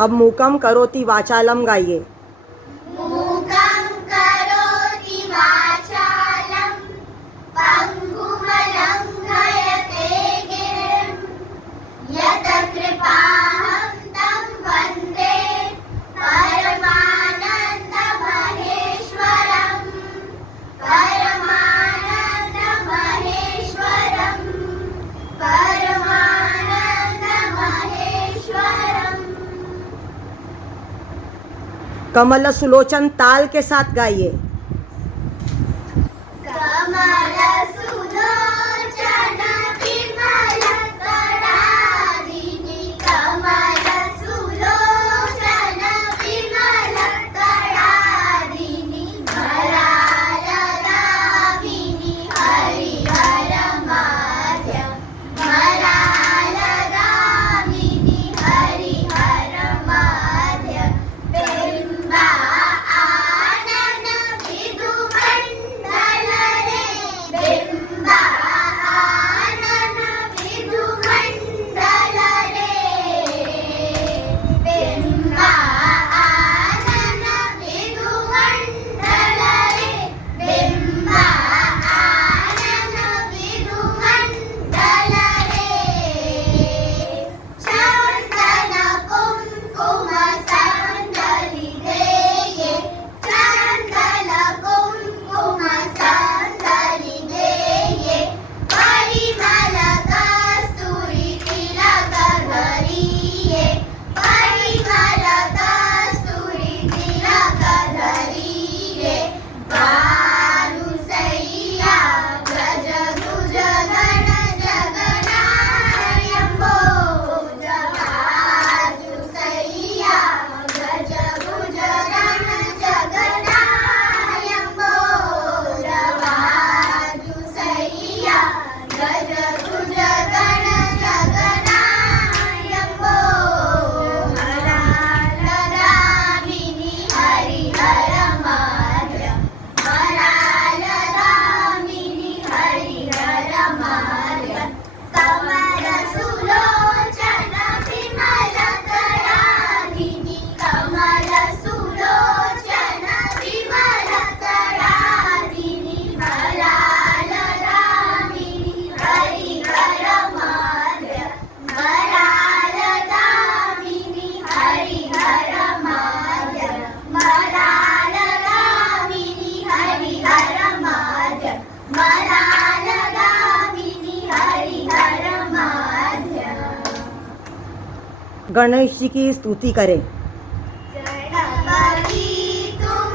अब मूकम करोति वाचालम गाइए। मूकं करोति वाचालं पंगुं लंघयते गिरिं यत्कृपाहं तं वन्दे परमानन्दमहेश्वरम् परमानन्दमहेश्वरम् परमानन्दमहेश्वरम्। कमल सुलोचन ताल के साथ गाइए। कमल सुलोचन विमल कराधिनी कमल सुलोचन विमल कराधिनी भरालदामिनी हरिहर माध्य भरालदामिनी हरिहर माध्य बिंबा आनन विधुमंडल रे बिंबा आनन विधुमंडल रे बिंबा आनन विधुमंडल रे बिंबा आनन विधुमंडल रे चंदन कुमकुम संदली देये चंदन कुमकुम संदली देये परिमल कस्तूरी तिलक धरिये परिमल कस्तूरी तिलक धरिये बालु सैया गज गुज गण जगनायम्बो बालु सैया गज गुज गण जगनायम्बो बालु सैया गज गुज गण जगनायम्बो मरालदामिनी हरिहर माध्य मरालदामिनी हरिहर माध्य कमल सुलोचन विमल कराधिनी कमल सुलोचन विमल कराधिनी भरालदामिनी हरिहर माध्य भरालदामिनी हरिहर माध्य भरालदामिनी हरिहर माध्य भरालदामिनी हरिहर माध्य। गणेश जी की स्तुति करें। गणपति तुम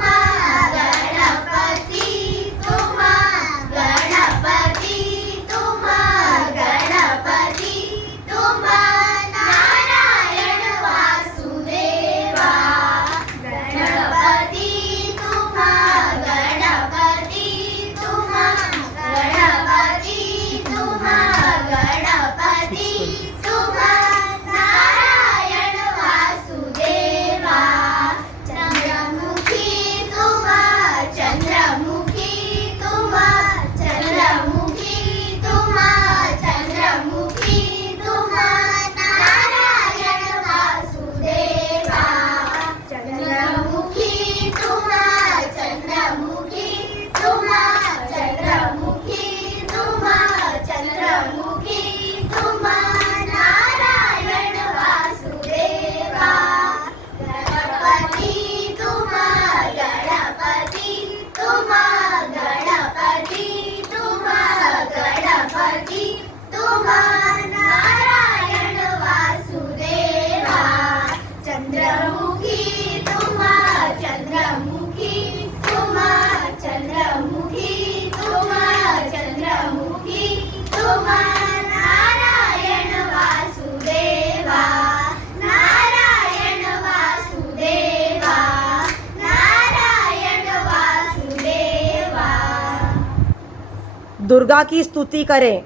गणपति तुम गणपति तुम गणपति तुम नारायण वासुदेवा गणपति तुम गणपति तुम गणपति तुम गणपति तुम नारायण वासुदेवा चंद्रमुखी तुम चंद्रमुखी तुम चंद्रमुखी तुम चंद्रमुखी तुम नारायण वासुदेवा चंद्रमुखी तुम चंद्रमुखी तुम चंद्रमुखी तुम चंद्रमुखी तुम नारायण वासुदेवा गणपति तुम गणपति तुम गणपति तुम गणपति तुम नारायण वासुदेवा चंद्रमुखी तुम चंद्रमुखी तुम चंद्रमुखी तुम चंद्रमुखी तुम नारायण वासुदेवा नारायण वासुदेवा नारायण वासुदेवा। दुर्गा की स्तुति करें।